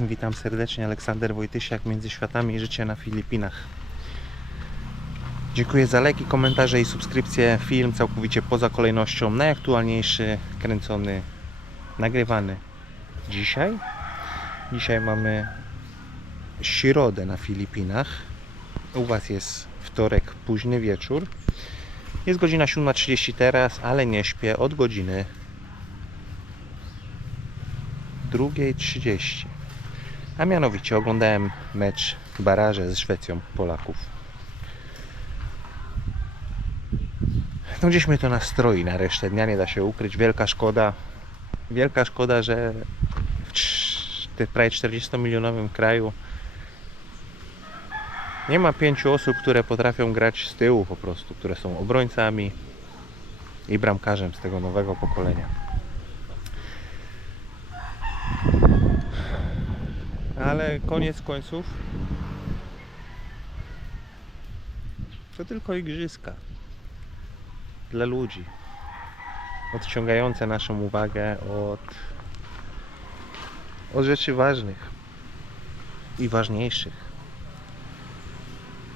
Witam serdecznie, Aleksander Wojtysiak, Między Światami i Życie na Filipinach. Dziękuję za lajki, komentarze i subskrypcje. Film całkowicie poza kolejnością, najaktualniejszy, kręcony, nagrywany dzisiaj. Dzisiaj mamy środę na Filipinach. U Was jest wtorek, późny wieczór. Jest godzina 7:30 teraz, ale nie śpię od godziny 2:30. A mianowicie oglądałem mecz baraże z Szwecją Polaków. No gdzieś mnie to nastroi na resztę dnia, nie da się ukryć. Wielka szkoda, że w prawie 40-milionowym kraju nie ma 5 osób, które potrafią grać z tyłu po prostu, które są obrońcami i bramkarzem z tego nowego pokolenia. Ale koniec końców to tylko igrzyska dla ludzi, odciągające naszą uwagę od rzeczy ważnych i ważniejszych.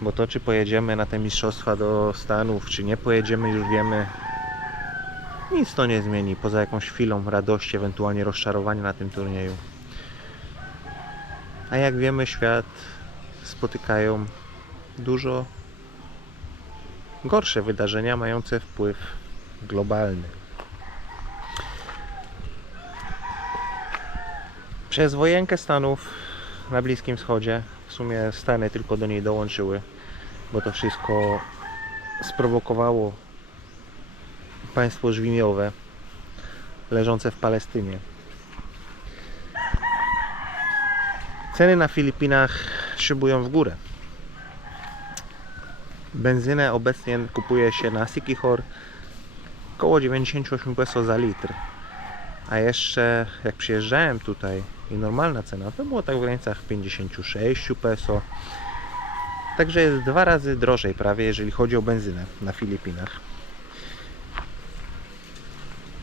Bo to, czy pojedziemy na te mistrzostwa do Stanów, czy nie pojedziemy, już wiemy. Nic to nie zmieni, poza jakąś chwilą radości, ewentualnie rozczarowania na tym turnieju. A jak wiemy, świat spotykają dużo gorsze wydarzenia mające wpływ globalny. Przez wojenkę Stanów na Bliskim Wschodzie, w sumie Stany tylko do niej dołączyły, bo to wszystko sprowokowało państwo żwiriowe leżące w Palestynie. Ceny na Filipinach szybują w górę. Benzynę obecnie kupuje się na Siquijor około 98 peso za litr. A jeszcze jak przyjeżdżałem tutaj i normalna cena to było tak w granicach 56 peso. Także jest 2 razy drożej prawie, jeżeli chodzi o benzynę na Filipinach.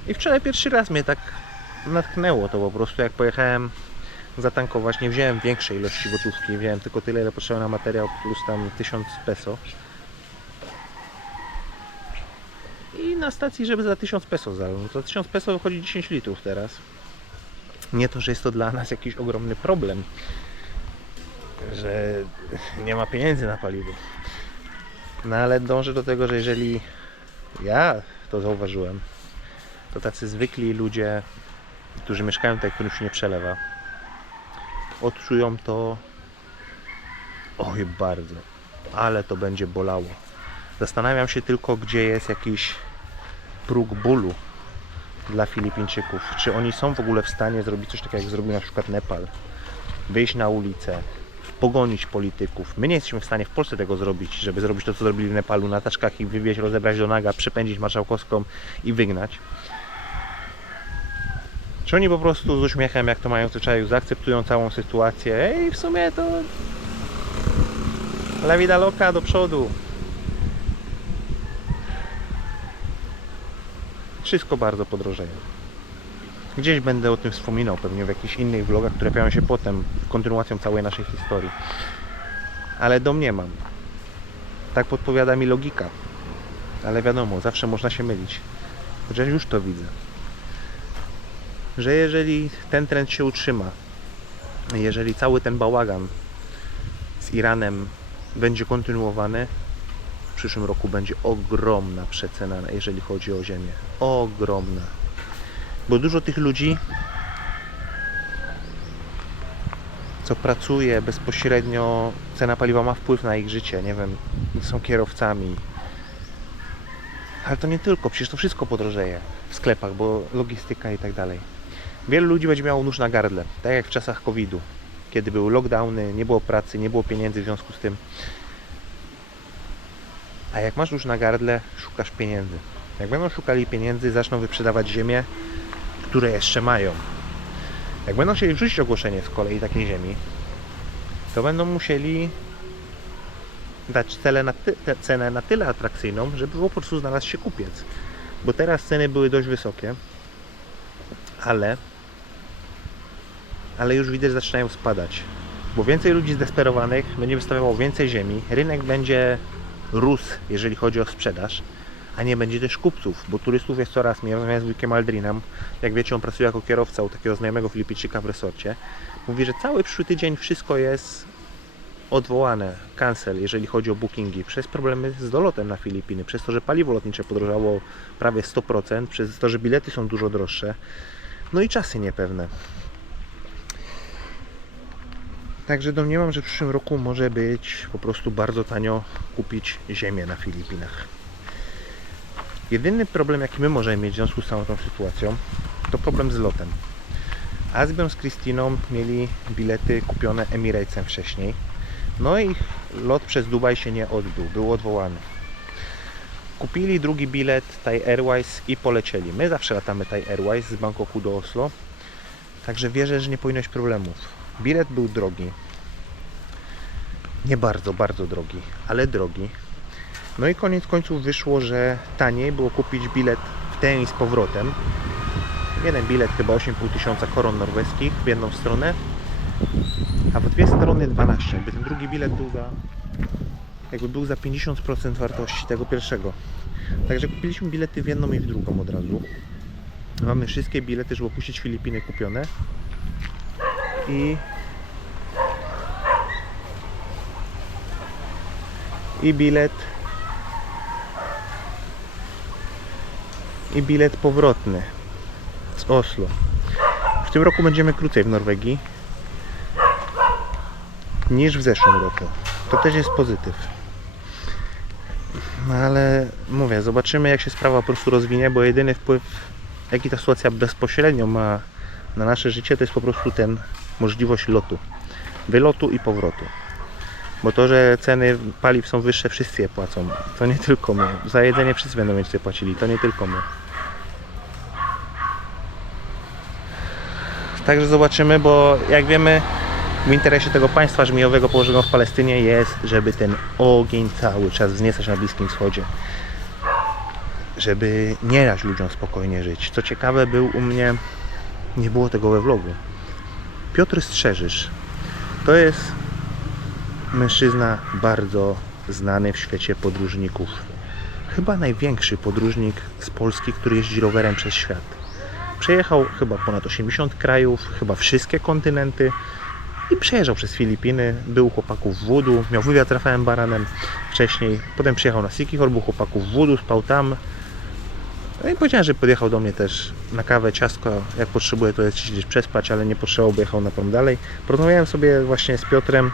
I wczoraj pierwszy raz mnie tak natknęło to po prostu, jak pojechałem zatankować. Nie wziąłem większej ilości gotówki, wziąłem tylko tyle, ile potrzeba na materiał, plus tam 1000 peso. I na stacji, żeby za 1000 peso zajął. Za 1000 peso wychodzi 10 litrów teraz. Nie to, że jest to dla nas jakiś ogromny problem, że nie ma pieniędzy na paliwo. No ale dążę do tego, że jeżeli ja to zauważyłem, to tacy zwykli ludzie, którzy mieszkają tutaj, którym się nie przelewa, odczują to oj bardzo, ale to będzie bolało. Zastanawiam się tylko, gdzie jest jakiś próg bólu dla Filipińczyków. Czy oni są w ogóle w stanie zrobić coś takiego, jak zrobił na przykład Nepal? Wyjść na ulicę, pogonić polityków. My nie jesteśmy w stanie w Polsce tego zrobić, żeby zrobić to, co zrobili w Nepalu, na taczkach ich wywieźć, rozebrać do naga, przepędzić marszałkowską i wygnać. Czy oni po prostu z uśmiechem, jak to mają w zwyczaju, zaakceptują całą sytuację i w sumie to la vida loca do przodu. Wszystko bardzo podrożeje. Gdzieś będę o tym wspominał, pewnie w jakichś innych vlogach, które pojawią się potem, kontynuacją całej naszej historii. Ale domniemam. Tak podpowiada mi logika. Ale wiadomo, zawsze można się mylić. Chociaż już to widzę. Że jeżeli ten trend się utrzyma, jeżeli cały ten bałagan z Iranem będzie kontynuowany, w przyszłym roku będzie ogromna przecena, jeżeli chodzi o ziemię. Ogromna. Bo dużo tych ludzi, co pracuje bezpośrednio, cena paliwa ma wpływ na ich życie, nie wiem, są kierowcami. Ale to nie tylko, przecież to wszystko podrożeje w sklepach, bo logistyka i tak dalej. Wielu ludzi będzie miało nóż na gardle, tak jak w czasach COVID-u, kiedy były lockdowny, nie było pracy, nie było pieniędzy w związku z tym. A jak masz nóż na gardle, szukasz pieniędzy. Jak będą szukali pieniędzy, zaczną wyprzedawać ziemię, które jeszcze mają. Jak będą chcieli wrzucić ogłoszenie z kolei takiej ziemi, to będą musieli dać cenę na tyle atrakcyjną, żeby po prostu znalazł się kupiec. Bo teraz ceny były dość wysokie, ale ale już widać, że zaczynają spadać. Bo więcej ludzi zdesperowanych będzie wystawiało więcej ziemi, rynek będzie rósł, jeżeli chodzi o sprzedaż, a nie będzie też kupców, bo turystów jest coraz mniej. Rozmawiałem z Wujkiem Aldrinem, jak wiecie, on pracuje jako kierowca u takiego znajomego Filipijczyka w resorcie. Mówi, że cały przyszły tydzień wszystko jest odwołane, cancel, jeżeli chodzi o bookingi, przez problemy z dolotem na Filipiny, przez to, że paliwo lotnicze podrożało prawie 100%, przez to, że bilety są dużo droższe, no i czasy niepewne. Także domniemam, że w przyszłym roku może być po prostu bardzo tanio kupić ziemię na Filipinach. Jedyny problem, jaki my możemy mieć w związku z całą tą sytuacją, to problem z lotem. Asbion z Christiną mieli bilety kupione Emiratesem wcześniej. No i lot przez Dubaj się nie odbył, był odwołany. Kupili drugi bilet Thai Airways i polecieli. My zawsze latamy Thai Airways z Bangkoku do Oslo, także wierzę, że nie powinno być problemów. Bilet był drogi. Nie bardzo, bardzo drogi, ale drogi. No i koniec końców wyszło, że taniej było kupić bilet w ten i z powrotem. Jeden bilet chyba 8,5 tysiąca koron norweskich w jedną stronę, a w dwie strony 12. Jakby ten drugi bilet był za 50% wartości tego pierwszego. Także kupiliśmy bilety w jedną i w drugą od razu. Mamy wszystkie bilety, żeby opuścić Filipiny, kupione. I bilet powrotny z Oslo. W tym roku będziemy krócej w Norwegii niż w zeszłym roku. To też jest pozytyw. No ale mówię, zobaczymy, jak się sprawa po prostu rozwinie, bo jedyny wpływ, jaki ta sytuacja bezpośrednio ma na nasze życie, to jest po prostu możliwość lotu. Wylotu i powrotu. Bo to, że ceny paliw są wyższe, wszyscy je płacą. To nie tylko my. Za jedzenie wszyscy będą więcej płacili. To nie tylko my. Także zobaczymy, bo jak wiemy, w interesie tego państwa żmijowego położonego w Palestynie jest, żeby ten ogień cały czas wzniecać na Bliskim Wschodzie. Żeby nie dać ludziom spokojnie żyć. Co ciekawe, był u mnie, nie było tego we vlogu, Piotr Strzeżysz. To jest mężczyzna bardzo znany w świecie podróżników. Chyba największy podróżnik z Polski, który jeździ rowerem przez świat. Przejechał chyba ponad 80 krajów, chyba wszystkie kontynenty i przejeżdżał przez Filipiny. Był u chłopaków w Voodoo, miał wywiad z Rafałem Baranem wcześniej. Potem przyjechał na Sikihor, był u chłopaków w Voodoo, spał tam. No i powiedziałem, że podjechał do mnie też na kawę, ciastko, jak potrzebuje, to jest gdzieś przespać, ale nie potrzebował, bo jechał na prom dalej. Porozmawiałem sobie właśnie z Piotrem.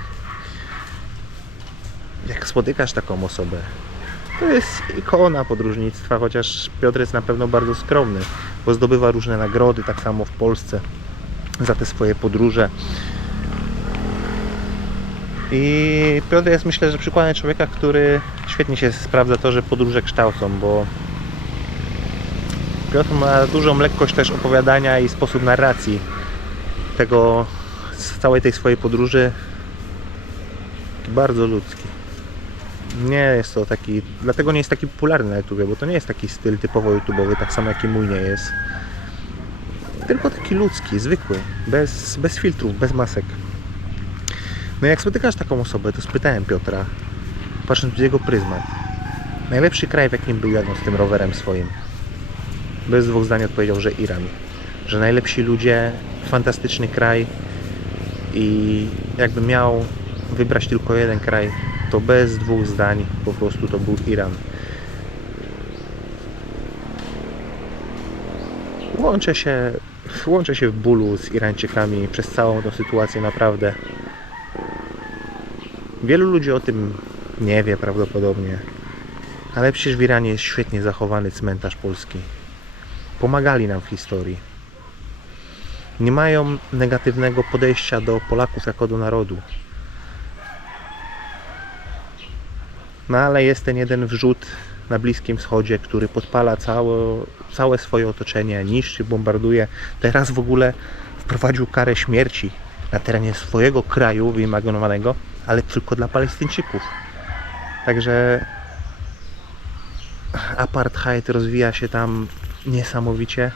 Jak spotykasz taką osobę, to jest ikona podróżnictwa, chociaż Piotr jest na pewno bardzo skromny, bo zdobywa różne nagrody, tak samo w Polsce, za te swoje podróże. I Piotr jest, myślę, że przykładem człowieka, który świetnie się sprawdza to, że podróże kształcą, bo Piotr ma dużą lekkość też opowiadania i sposób narracji tego, z całej tej swojej podróży, bardzo ludzki. Nie jest to taki, dlatego nie jest taki popularny na YouTube, bo to nie jest taki styl typowo YouTube'owy, tak samo jak i mój nie jest. Tylko taki ludzki, zwykły, bez filtrów, bez masek. No jak spotykasz taką osobę, to spytałem Piotra, patrząc przez jego pryzmat, najlepszy kraj, w jakim był jadąc tym rowerem swoim. Bez dwóch zdań odpowiedział, że Iran. Że najlepsi ludzie, fantastyczny kraj i jakby miał wybrać tylko jeden kraj, to bez dwóch zdań po prostu to był Iran. Łączę się w bólu z Irańczykami przez całą tą sytuację, naprawdę. Wielu ludzi o tym nie wie prawdopodobnie, ale przecież w Iranie jest świetnie zachowany cmentarz polski. Pomagali nam w historii. Nie mają negatywnego podejścia do Polaków jako do narodu. No ale jest ten jeden wrzód na Bliskim Wschodzie, który podpala całe swoje otoczenie, niszczy, bombarduje. Teraz w ogóle wprowadził karę śmierci na terenie swojego kraju wyimaginowanego, ale tylko dla Palestyńczyków. Także apartheid rozwija się tam niesamowicie.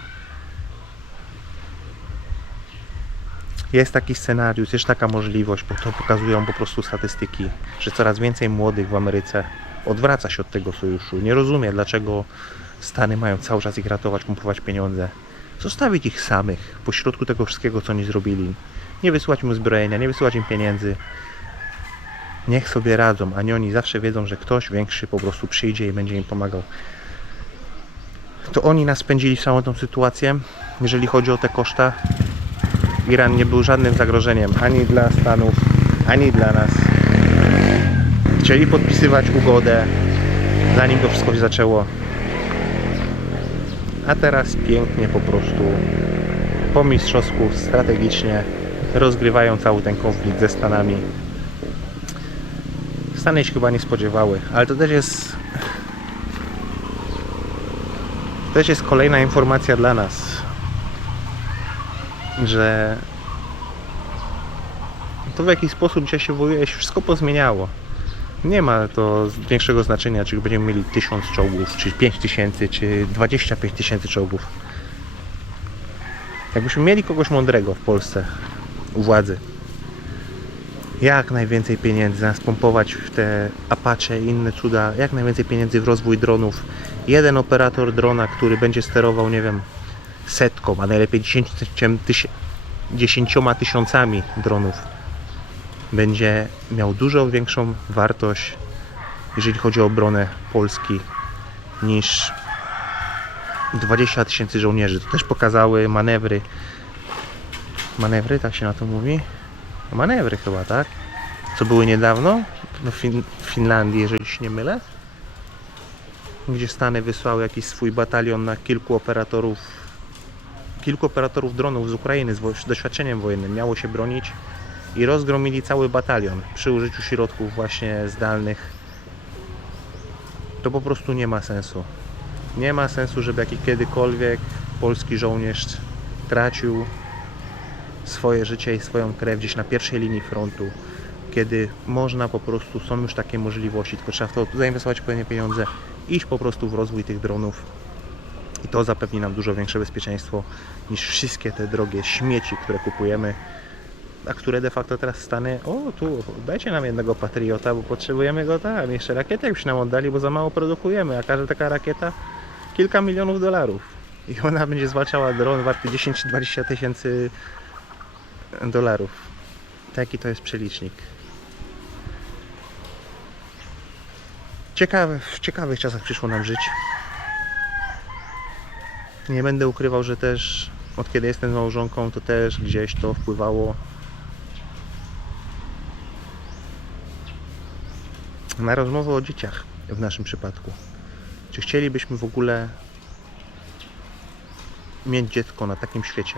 Jest taki scenariusz, jest taka możliwość, bo to pokazują po prostu statystyki, że coraz więcej młodych w Ameryce odwraca się od tego sojuszu. Nie rozumie, dlaczego Stany mają cały czas ich ratować, pompować pieniądze. Zostawić ich samych pośrodku tego wszystkiego, co oni zrobili. Nie wysyłać im uzbrojenia, nie wysyłać im pieniędzy. Niech sobie radzą, a nie oni zawsze wiedzą, że ktoś większy po prostu przyjdzie i będzie im pomagał. To oni nas spędzili w całą tą sytuację, jeżeli chodzi o te koszta. Iran nie był żadnym zagrożeniem ani dla Stanów, ani dla nas. Chcieli podpisywać ugodę, zanim to wszystko się zaczęło. A teraz pięknie po prostu, po mistrzowsku, strategicznie rozgrywają cały ten konflikt ze Stanami. Stany się chyba nie spodziewały, ale to też jest kolejna informacja dla nas, że to w jaki sposób dzisiaj się wojuje, się wszystko pozmieniało. Nie ma to większego znaczenia, czy będziemy mieli 1000 czołgów, czy 5000, czy 25 000 czołgów. Jakbyśmy mieli kogoś mądrego w Polsce u władzy, jak najwięcej pieniędzy zamiast pompować w te Apache i inne cuda, jak najwięcej pieniędzy w rozwój dronów. Jeden operator drona, który będzie sterował, nie wiem, setką, a najlepiej 10 000 dronów, będzie miał dużo większą wartość, jeżeli chodzi o obronę Polski, niż 20 000 żołnierzy. To też pokazały manewry. Manewry, tak się na to mówi? Manewry chyba, tak? Co były niedawno w Finlandii, jeżeli się nie mylę, gdzie Stany wysłały jakiś swój batalion na kilku operatorów dronów z Ukrainy z doświadczeniem wojennym, miało się bronić i rozgromili cały batalion przy użyciu środków właśnie zdalnych. To po prostu nie ma sensu. Nie ma sensu, żeby kiedykolwiek polski żołnierz tracił swoje życie i swoją krew gdzieś na pierwszej linii frontu, kiedy można po prostu, są już takie możliwości, tylko trzeba w to zainwestować pewne pieniądze, iść po prostu w rozwój tych dronów i to zapewni nam dużo większe bezpieczeństwo niż wszystkie te drogie śmieci, które kupujemy, a które de facto teraz Stany, tu dajcie nam jednego Patriota, bo potrzebujemy go tam, jeszcze rakietę już nam oddali, bo za mało produkujemy, a każda taka rakieta kilka milionów dolarów i ona będzie zwalczała dron warty 10-20 tysięcy dolarów. Taki to jest przelicznik. W ciekawych czasach przyszło nam żyć. Nie będę ukrywał, że też od kiedy jestem z małżonką, to też gdzieś to wpływało na rozmowę o dzieciach w naszym przypadku. Czy chcielibyśmy w ogóle mieć dziecko na takim świecie?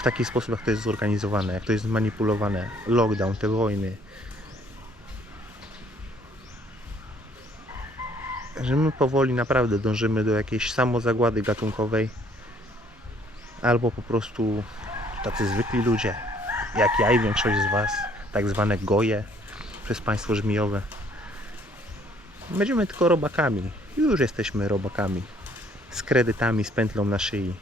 W taki sposób, jak to jest zorganizowane, jak to jest zmanipulowane, lockdown, te wojny. Że my powoli naprawdę dążymy do jakiejś samozagłady gatunkowej, albo po prostu tacy zwykli ludzie, jak ja i większość z Was, tak zwane goje przez państwo żmijowe. Będziemy tylko robakami. Już jesteśmy robakami. Z kredytami, z pętlą na szyi.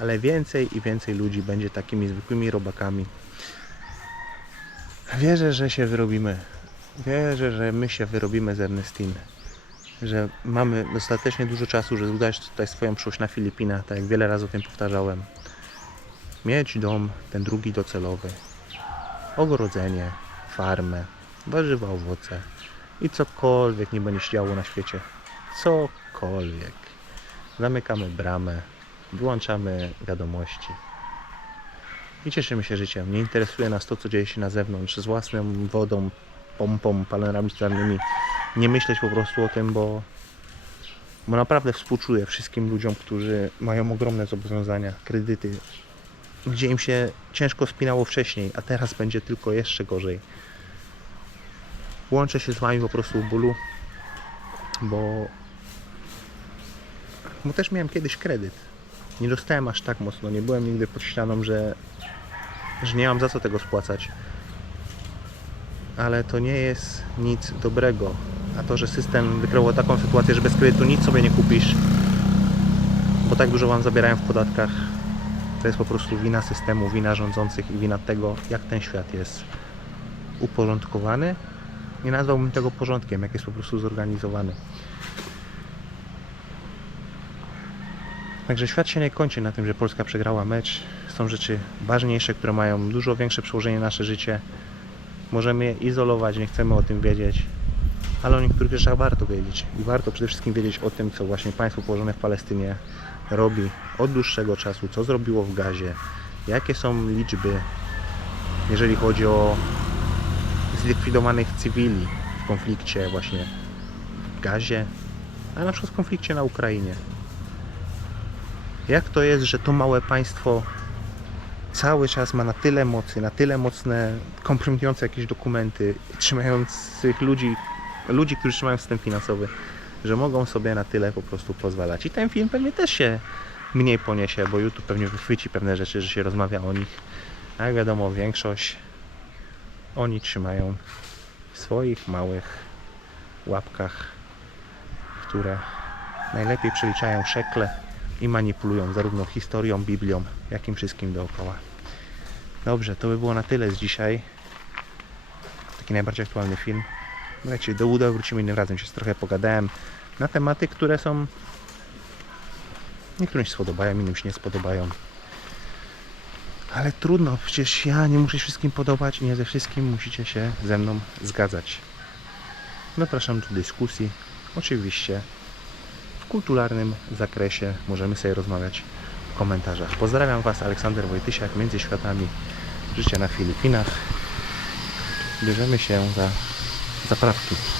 Ale więcej i więcej ludzi będzie takimi zwykłymi robakami. Wierzę, że się wyrobimy. Wierzę, że my się wyrobimy z Ernestine. Że mamy dostatecznie dużo czasu, żeby udać tutaj swoją przyszłość na Filipinach, tak jak wiele razy o tym powtarzałem. Mieć dom, ten drugi docelowy, ogrodzenie, farmę, warzywa, owoce i cokolwiek nie będzie się działo na świecie. Cokolwiek. Zamykamy bramę, wyłączamy wiadomości i cieszymy się życiem. Nie interesuje nas to, co dzieje się na zewnątrz, z własną wodą, pompą, palenerami solarnymi. Nie myśleć po prostu o tym, bo naprawdę współczuję wszystkim ludziom, którzy mają ogromne zobowiązania, kredyty, gdzie im się ciężko spinało wcześniej, a teraz będzie tylko jeszcze gorzej. Łączę się z Wami po prostu w bólu, bo też miałem kiedyś kredyt. Nie dostałem aż tak mocno, nie byłem nigdy pod ścianą, że nie mam za co tego spłacać. Ale to nie jest nic dobrego. A to, że system wykreował taką sytuację, że bez kredytu nic sobie nie kupisz, bo tak dużo Wam zabierają w podatkach, To jest po prostu wina systemu, wina rządzących i wina tego, jak ten świat jest uporządkowany. Nie nazwałbym tego porządkiem, jak jest po prostu zorganizowany. Także świat się nie kończy na tym, że Polska przegrała mecz. Są rzeczy ważniejsze, które mają dużo większe przełożenie na nasze życie. Możemy je izolować, nie chcemy o tym wiedzieć, ale o niektórych rzeczach warto wiedzieć. I warto przede wszystkim wiedzieć o tym, co właśnie państwo położone w Palestynie robi od dłuższego czasu, co zrobiło w Gazie, jakie są liczby, jeżeli chodzi o zlikwidowanych cywili w konflikcie właśnie w Gazie, a na przykład w konflikcie na Ukrainie. Jak to jest, że to małe państwo cały czas ma na tyle mocy, na tyle mocne, kompromitujące jakieś dokumenty, trzymających ludzi, którzy trzymają system finansowy, że mogą sobie na tyle po prostu pozwalać. I ten film pewnie też się mniej poniesie, bo YouTube pewnie wychwyci pewne rzeczy, że się rozmawia o nich. A jak wiadomo, większość oni trzymają w swoich małych łapkach, które najlepiej przeliczają szekle i manipulują zarówno historią, Biblią, jak i wszystkim dookoła. Dobrze, to by było na tyle z dzisiaj. Taki najbardziej aktualny film. Słuchajcie, do Uda wrócimy innym razem. Się trochę pogadałem na tematy, które są... Niektórym się spodobają, innym się nie spodobają. Ale trudno, przecież ja nie muszę się wszystkim podobać i nie ze wszystkim musicie się ze mną zgadzać. Zapraszam do dyskusji. Oczywiście w kulturalnym zakresie możemy sobie rozmawiać w komentarzach. Pozdrawiam Was, Aleksander Wojtysiak, Między Światami, życie na Filipinach. Bierzemy się za zaprawki.